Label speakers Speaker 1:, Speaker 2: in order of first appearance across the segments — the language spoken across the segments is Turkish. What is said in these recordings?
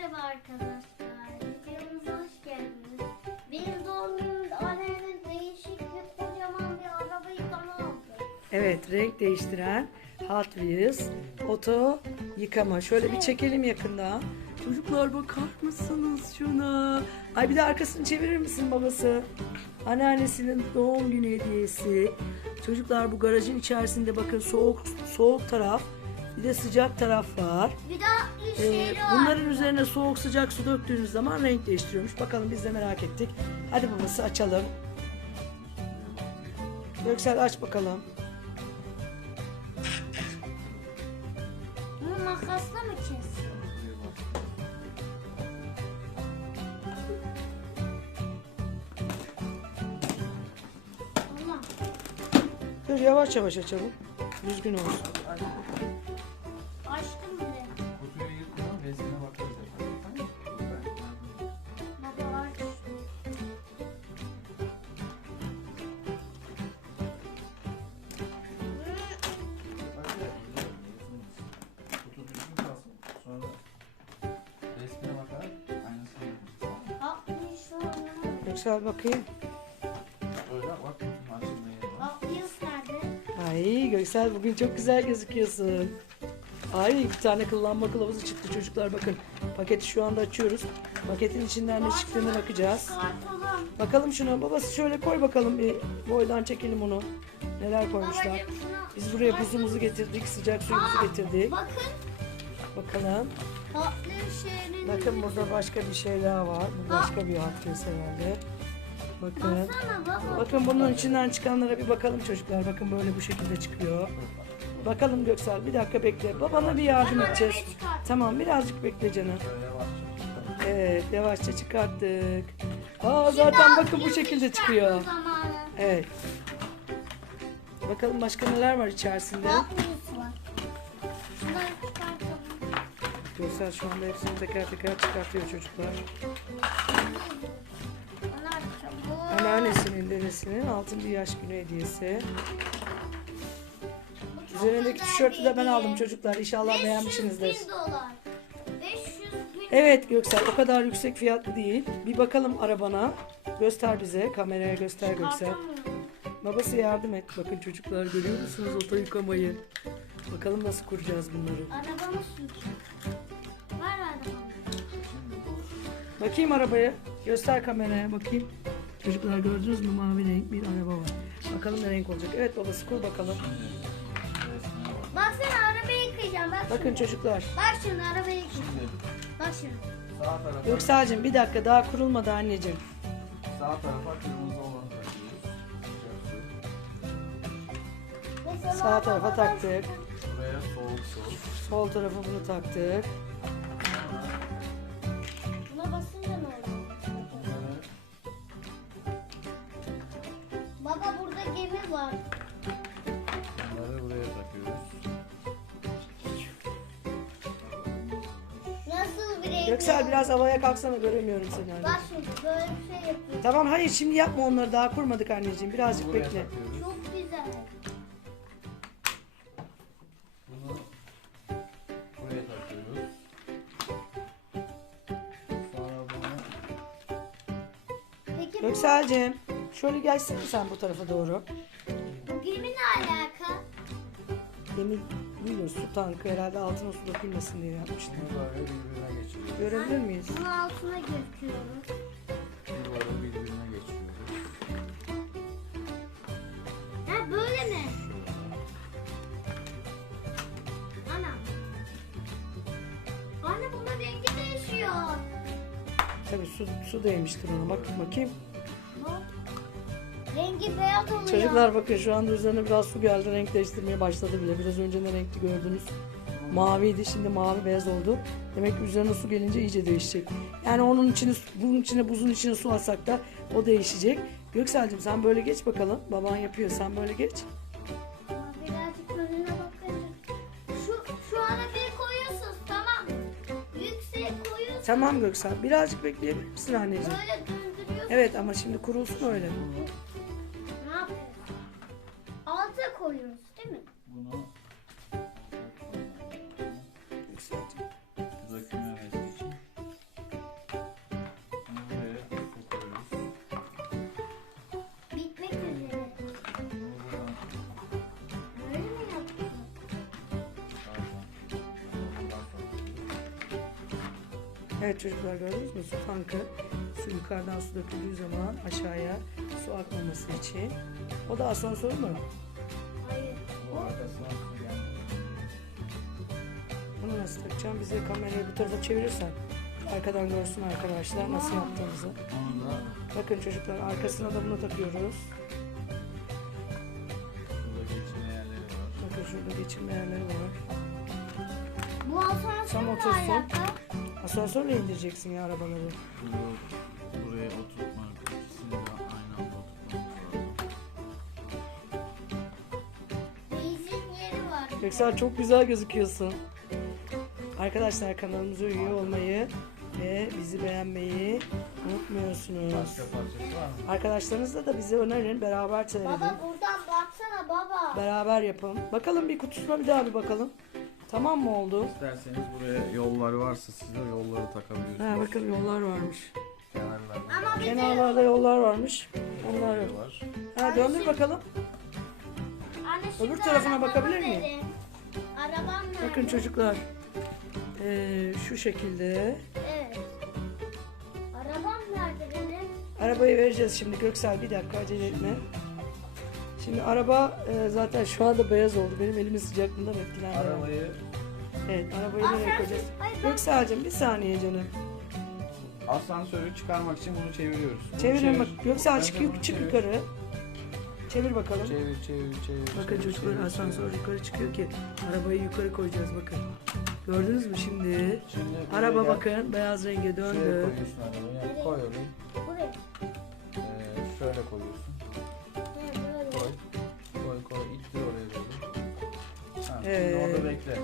Speaker 1: Merhaba arkadaşlar. Videomuza hoş geldiniz. Benim doğum günümde annemin değişik bir kocaman bir araba yıkama aldı.
Speaker 2: Evet renk değiştiren Hot Wheels oto yıkama. Şöyle bir çekelim yakından. Çocuklar bakar mısınız şuna? Ay bir de arkasını çevirir misin babası? Anneannesinin doğum günü hediyesi. Çocuklar bu garajın içerisinde bakın soğuk soğuk taraf bir de sıcak taraf var.
Speaker 1: Bir bir
Speaker 2: Ee,
Speaker 1: şey var.
Speaker 2: bunların üzerine soğuk sıcak su döktüğünüz zaman renk değiştiriyormuş. Bakalım biz de merak ettik. Hadi babası açalım. Göksel aç bakalım.
Speaker 1: Bunu makasla mı kesiyor?
Speaker 2: Dur yavaş yavaş açalım. Düzgün olsun.
Speaker 1: Altmış nerede?
Speaker 2: Ay Göksel bugün çok güzel gözüküyorsun. Ay bir tane kullanma kılavuzu çıktı çocuklar bakın. Paketi şu anda açıyoruz. Paketin içinden ne çıktığına bakacağız. Bakalım şuna babası şöyle koy bakalım bir boydan çekelim onu. Neler koymuşlar. Biz buraya buzumuzu getirdik, sıcak suyumuzu getirdik.
Speaker 1: Bakın.
Speaker 2: Bakalım. Bakın burada başka bir şey daha var. Bu başka bir haftası herhalde. Bakın. Bakın bunun içinden çıkanlara bir bakalım çocuklar. Bakın böyle bu şekilde çıkıyor. Bakalım Göksel bir dakika bekle. Babana bir yardım edeceğiz. Tamam birazcık bekle canım. Evet yavaşça çıkarttık. Aa zaten bakın bu şekilde çıkıyor. Evet. Bakalım başka neler var içerisinde. Göksel şu anda hepsini teker teker çıkartıyor çocuklar. Anneannesinin dedesinin altın bir yaş günü hediyesi. Üzerindeki tişörtü de ben aldım çocuklar. İnşallah
Speaker 1: 500
Speaker 2: beğenmişsinizdir.
Speaker 1: bin dolar. 500 bin.
Speaker 2: Evet Göksel o kadar yüksek fiyatlı değil. Bir bakalım arabana. Göster bize. Kameraya göster Göksel. Babası yardım et. Bakın çocuklar görüyor musunuz oto yıkamayı? Bakalım nasıl kuracağız bunları.
Speaker 1: Arabamı süreceğim. Ver arabamı.
Speaker 2: Bakayım arabaya. Göster kameraya bakayım. Çocuklar gördünüz mü mavi renk bir araba var. Bakalım ne renk olacak. Evet babası kur bakalım.
Speaker 1: Baksana arabayı yıkayacağım. Bak
Speaker 2: Bakın
Speaker 1: şimdi.
Speaker 2: çocuklar.
Speaker 1: Bak şimdi arabayı yıkayacağım. Bak şimdi.
Speaker 3: sağ tarafa,
Speaker 2: Göksel'cim bir dakika daha kurulmadı anneciğim.
Speaker 3: sağ tarafa kırmızı olanı takıyoruz.
Speaker 1: Mesela
Speaker 2: Sağ tarafa taktık.
Speaker 3: Buraya soğuk su.
Speaker 2: Sol tarafa bunu taktık.
Speaker 1: Buna basınca ne oluyor?
Speaker 2: Göksel biraz havaya kalksana göremiyorum seni. anne.
Speaker 1: Bak şimdi böyle bir şey yapıyor.
Speaker 2: Tamam hayır şimdi yapma onları daha kurmadık anneciğim. Birazcık
Speaker 3: Buraya
Speaker 2: bekle.
Speaker 3: takıyoruz.
Speaker 1: Çok güzel.
Speaker 3: Bunu buraya takıyoruz. Sonra bunu
Speaker 1: Peki bu,
Speaker 2: Göksel'cim şöyle gelsene sen bu tarafa doğru.
Speaker 1: bu gemi ne alaka?
Speaker 2: Demir o, su tankı herhalde altına su dökülmesin diye yapmışlar.
Speaker 3: böyle.
Speaker 2: Görebilir miyiz?
Speaker 1: Bunun altına götürüyoruz.
Speaker 3: Duvarı birbirine geçiriyoruz.
Speaker 1: Ha böyle mi? Ana. Anne bunun rengi değişiyor.
Speaker 2: Tabii su, su değmiştir ona. Bak bakayım.
Speaker 1: Bak. Rengi beyaz oluyor.
Speaker 2: Çocuklar bakın şu anda üzerine biraz su geldi. Renk değiştirmeye başladı bile. Biraz önce ne renkli gördünüz. Maviydi şimdi mavi beyaz oldu. Demek ki üzerine su gelince iyice değişecek. Yani onun içine bunun içine buzun içine su atsak da o değişecek. Göksel'cim sen böyle geç bakalım. Baban yapıyor sen böyle geç.
Speaker 1: Birazcık önüne bakınca. Şu, şu arabayı koyuyorsunuz tamam? Yüksek koyuyorsunuz.
Speaker 2: Tamam Göksel birazcık bekleyebilir misin anneciğim?
Speaker 1: Böyle döndürüyorsunuz.
Speaker 2: Evet ama şimdi kurulsun öyle.
Speaker 1: Ne yapıyorsun? Alta koyuyoruz değil mi?
Speaker 2: Evet çocuklar gördünüz mü? Su tankı. Su yukarıdan su döküldüğü zaman aşağıya su akmaması için. O da asansör mü?
Speaker 1: Hayır.
Speaker 3: Arkasına.
Speaker 2: Bunu nasıl takacağım? Bize kamerayı bu tarafa çevirirsen. Arkadan görsün arkadaşlar nasıl yaptığımızı. Bakın çocuklar arkasına da bunu takıyoruz. Bakın şurada geçirme yerleri var.
Speaker 1: Bu asansör
Speaker 2: Tam otursun. Asansörle indireceksin ya arabaları.
Speaker 3: Bunu buraya oturtmak, ikisini de aynı anda oturtmamız lazım.
Speaker 1: Benzin yeri var.
Speaker 2: Göksel çok güzel gözüküyorsun. Arkadaşlar kanalımıza üye olmayı ve bizi beğenmeyi unutmuyorsunuz.
Speaker 3: Başka parçası var mı?
Speaker 2: Arkadaşlarınızla da bizi önerin. Beraber seyredin.
Speaker 1: Baba buradan baksana baba.
Speaker 2: Beraber yapalım. Bakalım bir kutusuna bir daha bir bakalım. Tamam mı oldu?
Speaker 3: İsterseniz buraya yolları varsa siz de yolları takabiliyorsunuz.
Speaker 2: Ha bakın yollar varmış.
Speaker 3: Kenarlarda
Speaker 2: Kenarlarda yollar varmış. Onlar yok.
Speaker 3: var.
Speaker 2: Ha döndür bakalım.
Speaker 1: anne
Speaker 2: Öbür
Speaker 1: şimdi
Speaker 2: tarafına bakabilir miyim?
Speaker 1: verin. Arabam nerede?
Speaker 2: Bakın çocuklar. Ee, şu şekilde.
Speaker 1: Evet. Arabam nerede benim?
Speaker 2: Arabayı vereceğiz şimdi Göksel bir dakika acele etme. Şimdi araba e, zaten şu anda beyaz oldu. Benim elimin sıcaklığından etkilendi.
Speaker 3: Arabayı
Speaker 2: Evet arabayı nereye koyacağız?
Speaker 1: Ben-
Speaker 2: Göksel'cim bir saniye canım.
Speaker 3: asansörü çıkarmak için bunu çeviriyoruz. Bunu
Speaker 2: Çevirin
Speaker 3: çevir.
Speaker 2: bak. Göksel
Speaker 3: Önce
Speaker 2: çık,
Speaker 3: bunu
Speaker 2: çık
Speaker 3: çevir.
Speaker 2: yukarı. Çevir bakalım.
Speaker 3: Çevir çevir çevir.
Speaker 2: Bakın
Speaker 3: çevir,
Speaker 2: çocuklar
Speaker 3: çevir,
Speaker 2: asansör
Speaker 3: çevir.
Speaker 2: yukarı çıkıyor ki arabayı yukarı koyacağız bakın. Gördünüz mü şimdi?
Speaker 3: Şimdi buraya
Speaker 2: Araba
Speaker 3: gel.
Speaker 2: bakın beyaz renge
Speaker 3: Şuraya
Speaker 2: döndü.
Speaker 3: koyuyorsun arabayı. Yani koy orayı.
Speaker 1: Buraya.
Speaker 3: Ee, şöyle koyuyorsun.
Speaker 2: Ee,
Speaker 3: şimdi orada bekle.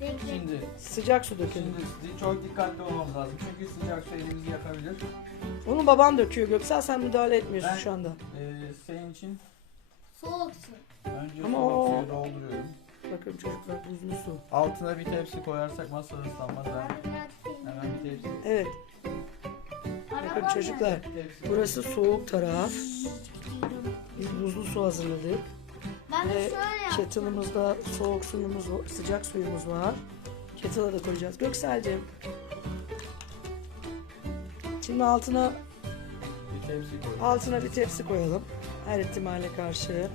Speaker 1: Bekle.
Speaker 3: Şimdi
Speaker 2: Sıcak su dökelim.
Speaker 3: Şimdi di- çok dikkatli olmamız lazım. Çünkü sıcak su elimizi yakabilir.
Speaker 2: Onu baban döküyor Göksel sen müdahale etmiyorsun
Speaker 3: Ben-
Speaker 2: şu anda.
Speaker 3: Ee, senin için
Speaker 1: Soğuk su.
Speaker 3: önce
Speaker 2: Ama
Speaker 3: soğuk
Speaker 2: o-
Speaker 3: suyu dolduruyorum.
Speaker 2: Bakın çocuklar buzlu su.
Speaker 3: Altına bir tepsi koyarsak masa ıslanmaz. Ben
Speaker 1: Araba
Speaker 3: hemen bir tepsi.
Speaker 2: Evet bakın çocuklar
Speaker 3: bir tepsi
Speaker 2: burası soğuk taraf. Biz buzlu su hazırladık.
Speaker 1: Ben de şöyle
Speaker 2: kettle'ımızda soğuk suyumuz, var- sıcak suyumuz var. Kettle'a da koyacağız. Göksel'cim. Şimdi altına
Speaker 3: bir tepsi koy.
Speaker 2: altına bir tepsi koyalım. Her ihtimale karşı.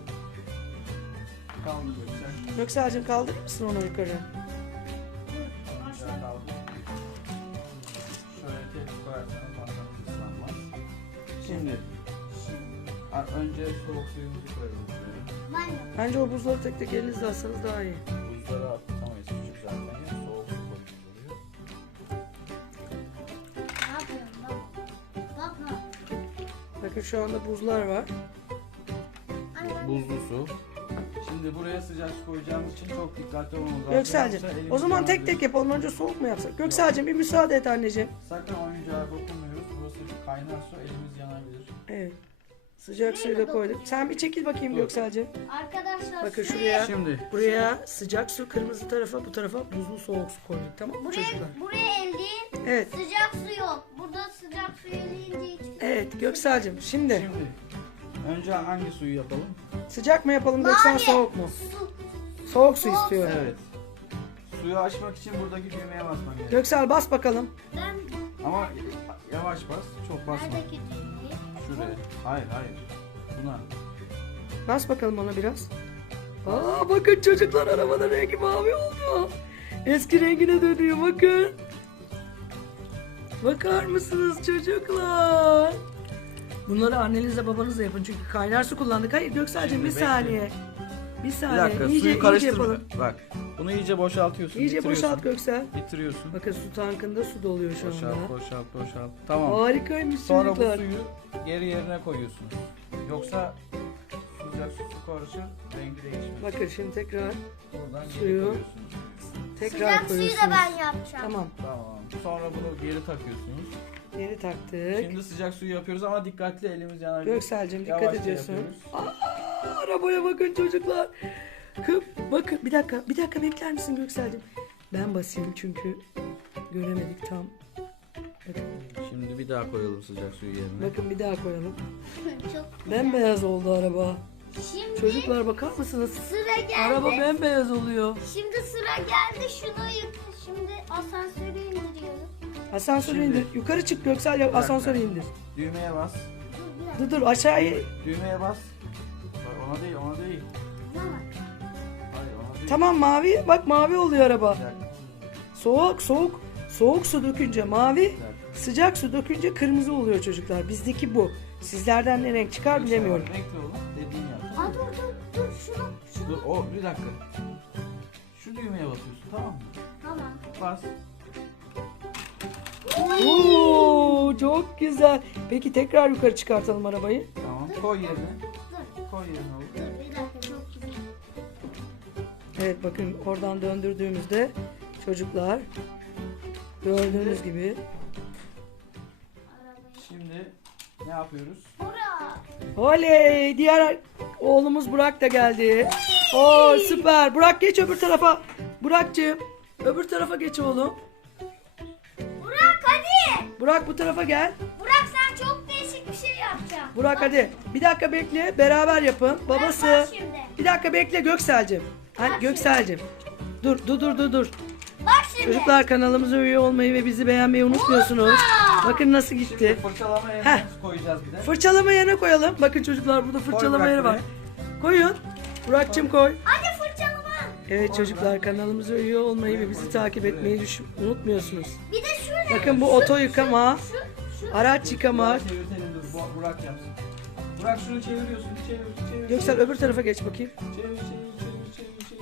Speaker 3: Kaldı göksel.
Speaker 2: Göksel'cim kaldırır mısın onu yukarı?
Speaker 3: Aşağı kaldı. Şöyle tepsi koyarsanız masamız ıslanmaz. Şimdi önce soğuk suyumuzu koyalım.
Speaker 2: Bence o buzları tek tek elinizle atsanız daha iyi.
Speaker 3: Buzları atlatamayız küçük zaten. Yani soğuk su koyuyoruz buraya.
Speaker 1: Ne yapıyorum baba? Baba.
Speaker 2: Bakın şu anda buzlar var.
Speaker 1: Anne
Speaker 3: Buzlu su. Şimdi buraya sıcak su koyacağımız için çok dikkatli olmamız lazım.
Speaker 2: Göksel'cim
Speaker 3: Yoksa
Speaker 2: o zaman tek tek yapalım. Önce soğuk mu yapsak? Göksel'cim bir müsaade et anneciğim.
Speaker 3: Sakın oyuncağa dokunmuyoruz. Burası kaynar su elimiz yanabilir.
Speaker 2: Evet. Sıcak suyu da koyduk. Sen bir çekil bakayım. Göksel'cim.
Speaker 1: Arkadaşlar
Speaker 2: Bakın
Speaker 1: suyu-
Speaker 2: şuraya
Speaker 3: Şimdi
Speaker 2: buraya sıcak su kırmızı tarafa bu tarafa buzlu soğuk su koyduk. Tamam mı
Speaker 1: Buraya,
Speaker 2: çocuklar?
Speaker 1: buraya eldiğin
Speaker 2: Evet.
Speaker 1: sıcak su yok. Burada sıcak su eleyince hiç
Speaker 2: Evet Göksel'cim şimdi
Speaker 3: şimdi önce hangi suyu yapalım?
Speaker 2: sıcak mı yapalım Göksel
Speaker 1: Mavi.
Speaker 2: soğuk mu?
Speaker 1: su.
Speaker 2: Soğuk su
Speaker 1: Soğuk
Speaker 2: istiyor.
Speaker 3: Evet. Suyu açmak için buradaki düğmeye basman gerekiyor.
Speaker 2: Göksel bas bakalım.
Speaker 1: Ben
Speaker 3: Ama yavaş bas, çok basma.
Speaker 1: neredeki düğmeyi?
Speaker 3: Şuraya. Hayır, hayır. Buna.
Speaker 2: Bas bakalım ona biraz. Aa bakın çocuklar arabanın rengi mavi oldu. Eski rengine dönüyor bakın. Bakar mısınız çocuklar? Bunları annenizle babanızla yapın çünkü kaynar su kullandık. Hayır Göksel'cim bir saniye. Bir
Speaker 3: Bir
Speaker 2: saniye.
Speaker 3: dakika,
Speaker 2: iyice,
Speaker 3: suyu
Speaker 2: iyice
Speaker 3: karıştırma.
Speaker 2: yapalım.
Speaker 3: Bak, bunu iyice boşaltıyorsun.
Speaker 2: İyice
Speaker 3: bitiriyorsun.
Speaker 2: boşalt Göksel.
Speaker 3: Bitiriyorsun.
Speaker 2: Bakın su tankında su doluyor şu
Speaker 3: Boşalt,
Speaker 2: anda.
Speaker 3: boşalt, boşalt. Tamam.
Speaker 2: Harikaymış
Speaker 3: Sonra bu
Speaker 2: çocuklar.
Speaker 3: suyu geri yerine koyuyorsunuz. Yoksa sıcak su karışır, rengi değişmez.
Speaker 2: Bakın şimdi tekrar
Speaker 3: Buradan geri
Speaker 2: suyu
Speaker 3: koyuyorsunuz.
Speaker 2: tekrar
Speaker 1: Sıcak suyu da ben yapacağım.
Speaker 2: Tamam.
Speaker 3: Tamam. Sonra bunu geri takıyorsunuz.
Speaker 2: Yeni taktık.
Speaker 3: Şimdi sıcak suyu yapıyoruz ama dikkatli elimiz yanabilir.
Speaker 2: Göksel'cim dikkat ediyorsun.
Speaker 3: yapıyoruz.
Speaker 2: Aa, arabaya bakın çocuklar. Bakın bir dakika bir dakika bekler misin Göksel'cim? Ben basayım çünkü göremedik tam. Bakın,
Speaker 3: Şimdi bir daha koyalım sıcak suyu yerine.
Speaker 2: bakın bir daha koyalım.
Speaker 1: Çok
Speaker 2: Bembeyaz oldu araba.
Speaker 1: Şimdi
Speaker 2: Çocuklar bakar mısınız?
Speaker 1: sıra geldi.
Speaker 2: Araba bembeyaz oluyor.
Speaker 1: Şimdi sıra geldi şunu yık. Şimdi asansörü indiriyorum.
Speaker 2: Asansörü
Speaker 3: Şimdi-
Speaker 2: indir. Yukarı çık Göksel ya- asansörü indir.
Speaker 3: Düğmeye bas.
Speaker 1: Dur
Speaker 2: dur aşağıya.
Speaker 3: Düğmeye bas.
Speaker 2: Tamam mavi. Bak mavi oluyor araba. Soğuk soğuk. Soğuk su dökünce mavi. Sıcak su dökünce kırmızı oluyor çocuklar. Bizdeki bu. Sizlerden ne renk çıkar bilemiyorum.
Speaker 3: Bekle oğlum. Dediğin yap.
Speaker 1: Aa dur dur dur şunu şunu.
Speaker 3: Dur o bir dakika. Şu düğmeye basıyorsun tamam mı?
Speaker 1: Tamam.
Speaker 3: Bas.
Speaker 2: Oo, çok güzel. Peki tekrar yukarı çıkartalım arabayı.
Speaker 3: Tamam. Koy yerine.
Speaker 1: Dur.
Speaker 3: Koy yerine oğlum.
Speaker 2: Evet bakın oradan döndürdüğümüzde çocuklar gördüğünüz gibi.
Speaker 3: Şimdi ne yapıyoruz?
Speaker 1: Bura.
Speaker 2: Oley! Diğer oğlumuz Burak da geldi. Oo süper. Burak geç öbür tarafa. Burak'cığım öbür tarafa geç oğlum.
Speaker 1: Burak hadi.
Speaker 2: Burak bu tarafa gel.
Speaker 1: Burak sen çok değişik bir şey yapacaksın.
Speaker 2: Burak hadi. Bir dakika bekle. Beraber yapın. Babası.
Speaker 1: Bak şimdi.
Speaker 2: Bir dakika bekle Göksel'cim.
Speaker 1: Bak
Speaker 2: Göksel'cim. Dur dur dur dur dur.
Speaker 1: Bak şimdi.
Speaker 2: Çocuklar kanalımıza üye olmayı ve bizi beğenmeyi unutmuyorsunuz. Bakın nasıl
Speaker 3: Şimdi
Speaker 2: gitti.
Speaker 3: fırçalama
Speaker 2: Heh.
Speaker 3: yerine koyacağız bir de.
Speaker 2: Fırçalama yerine koyalım. Bakın çocuklar burada fırçalama
Speaker 3: Burak
Speaker 2: yeri var. Koyun. Burak'cığım koy.
Speaker 1: Hadi fırçalama.
Speaker 2: Evet çocuklar kanalımıza üye olmayı ve bizi takip etmeyi düş- unutmuyorsunuz.
Speaker 1: Bir de şöyle.
Speaker 2: Bakın bu oto yıkama,
Speaker 1: Şu şu.
Speaker 2: araç yıkama.
Speaker 3: Burak çevirtelim dur. Bu- Burak yapsın. Burak şunu çeviriyorsun. Çevir, çevir.
Speaker 2: Göksel öbür tarafa geç bakayım.
Speaker 3: Çevir, çevir.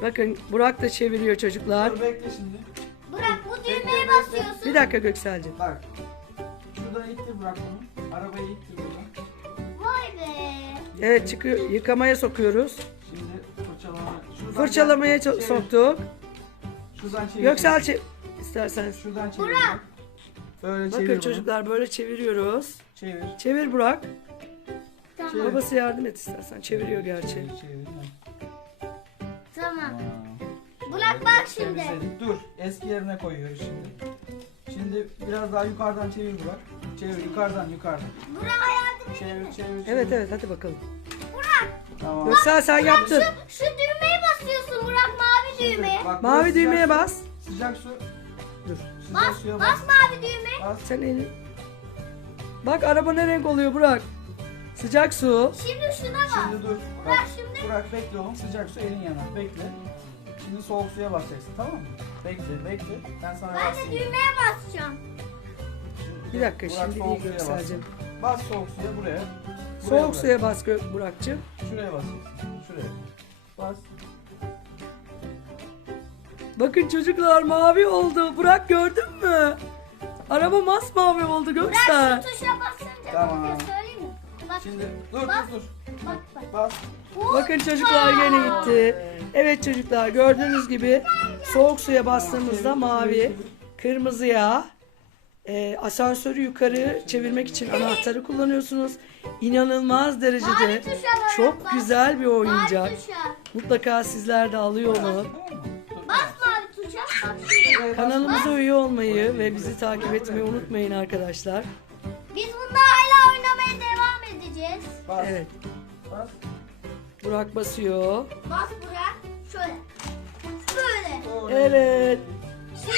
Speaker 2: Bakın Burak da çeviriyor çocuklar.
Speaker 3: Dur bekle şimdi.
Speaker 1: Burak bu düğmeye
Speaker 3: Bekle, bekle.
Speaker 1: basıyorsun.
Speaker 2: Bir dakika Göksel'cim.
Speaker 3: Bak. Şuradan ittir Burak bunu. Arabayı ittir buradan.
Speaker 1: Vay be.
Speaker 2: Evet çıkıyor. Yıkamaya sokuyoruz.
Speaker 3: Şimdi fırçalama. Şuradan
Speaker 2: Fırçalamaya
Speaker 3: gel,
Speaker 2: ço-
Speaker 3: çevir.
Speaker 2: soktuk.
Speaker 3: Şuradan çevir.
Speaker 2: Göksel çe- isterseniz.
Speaker 3: Şuradan çevir.
Speaker 1: Burak.
Speaker 3: bak. Böyle çevir
Speaker 2: Bakın
Speaker 3: bunu.
Speaker 2: çocuklar böyle çeviriyoruz.
Speaker 3: Çevir.
Speaker 2: Çevir Burak.
Speaker 1: Tamam.
Speaker 3: Çevir.
Speaker 2: Babası yardım et istersen. Çeviriyor gerçi.
Speaker 3: Çevir, çevir.
Speaker 1: Tamam. Burak bak şimdi.
Speaker 3: Temizledik. Dur. Eski yerine koyuyoruz şimdi. Şimdi biraz daha yukarıdan çevir Burak. Çevir yukarıdan yukarıdan.
Speaker 1: Burak'a yardım et.
Speaker 3: Çevir çevir.
Speaker 2: Evet
Speaker 3: çevir.
Speaker 2: evet hadi bakalım.
Speaker 3: Tamam.
Speaker 2: Göksel sen yaptın.
Speaker 1: Şu, şu düğmeye basıyorsun Burak mavi düğmeye.
Speaker 3: Bak,
Speaker 2: Mavi
Speaker 3: burası
Speaker 2: düğmeye
Speaker 3: sıcak
Speaker 2: bas.
Speaker 3: su. Sıcak su.
Speaker 2: Dur.
Speaker 3: Sıcak
Speaker 1: Bas,
Speaker 3: suya
Speaker 1: bas mavi düğmeye.
Speaker 3: Bas.
Speaker 2: Sen elini. Bak araba ne renk oluyor Burak? Sıcak su.
Speaker 1: Şimdi şuna bas.
Speaker 3: Şimdi dur.
Speaker 1: Burak
Speaker 3: Bak.
Speaker 1: şimdi.
Speaker 3: Burak bekle oğlum. Sıcak su elin yanar. Bekle. Şimdi soğuk suya basacaksın tamam mı? Bekle bekle. Ben sana
Speaker 1: Ben de
Speaker 3: basayım.
Speaker 1: düğmeye basacağım.
Speaker 3: Şimdi
Speaker 2: Bir dakika
Speaker 3: Burak
Speaker 2: şimdi
Speaker 3: soğuk
Speaker 2: değil
Speaker 3: suya
Speaker 2: Göksel'cim.
Speaker 3: Bas soğuk suya buraya. Buraya
Speaker 2: Soğuk
Speaker 3: bırak.
Speaker 2: suya bas Gö- Burak'cığım.
Speaker 3: Şuraya basacaksın. Şuraya. Bas.
Speaker 2: Bakın çocuklar mavi oldu. Burak gördün mü? Araba masmavi oldu
Speaker 1: Burak
Speaker 2: Göksel.
Speaker 1: şu tuşa basınca
Speaker 3: Tamam.
Speaker 1: mi? Bak
Speaker 3: Şimdi dur
Speaker 1: Bas.
Speaker 3: dur dur.
Speaker 1: bak bak.
Speaker 3: Bas.
Speaker 2: Bakın çocuklar gene gitti. Evet çocuklar gördüğünüz gibi soğuk suya bastığımızda mavi, kırmızıya e, asansörü yukarı çevirmek için anahtarı kullanıyorsunuz. İnanılmaz
Speaker 1: Mavi
Speaker 2: derecede
Speaker 1: tuşa
Speaker 2: çok güzel bir oyuncak.
Speaker 1: Mavi tuşa.
Speaker 2: Mutlaka sizler de alıyor olun.
Speaker 1: Bas mavi tuşa. Bak.
Speaker 2: Kanalımıza üye olmayı ve bizi takip etmeyi unutmayın arkadaşlar.
Speaker 1: Edeceğiz.
Speaker 3: Bas.
Speaker 2: Evet.
Speaker 3: Bas.
Speaker 2: Burak basıyor.
Speaker 1: Bas Burak. Şöyle. Böyle.
Speaker 3: Doğru.
Speaker 2: Evet.
Speaker 1: Şimdi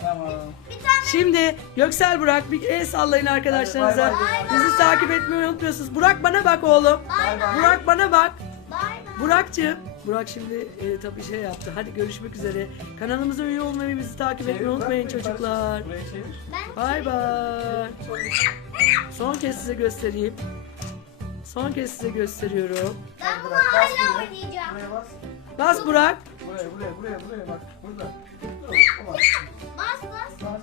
Speaker 3: Tamam.
Speaker 1: bir tane
Speaker 2: Şimdi Göksel Burak bir el sallayın arkadaşlarınıza.
Speaker 3: Bay bay.
Speaker 2: Bizi takip etmeyi unutmuyorsunuz. Burak bana bak oğlum.
Speaker 1: bay bay.
Speaker 2: Burak bana bak.
Speaker 1: Bay bay.
Speaker 2: Burak'cığım. Burak şimdi e, tabii şey yaptı. Hadi görüşmek üzere. Kanalımıza üye olmayı bizi takip etmeyi
Speaker 3: Çevir,
Speaker 2: unutmayın
Speaker 3: bak,
Speaker 2: çocuklar.
Speaker 3: Buraya çevir.
Speaker 1: Ben
Speaker 2: Bay bay. Son kez size göstereyim. Son kez size gösteriyorum.
Speaker 1: Ben bunu hala oynayacağım.
Speaker 3: Buraya bas.
Speaker 2: Bas Burak.
Speaker 3: Buraya buraya buraya buraya bak. Burada. Bas.
Speaker 1: Bas bas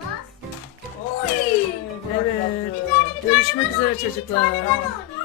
Speaker 3: Bas. Oy.
Speaker 2: Evet. Görüşmek üzere
Speaker 1: Bir tane
Speaker 2: çocuklar.
Speaker 1: ben oynayayım.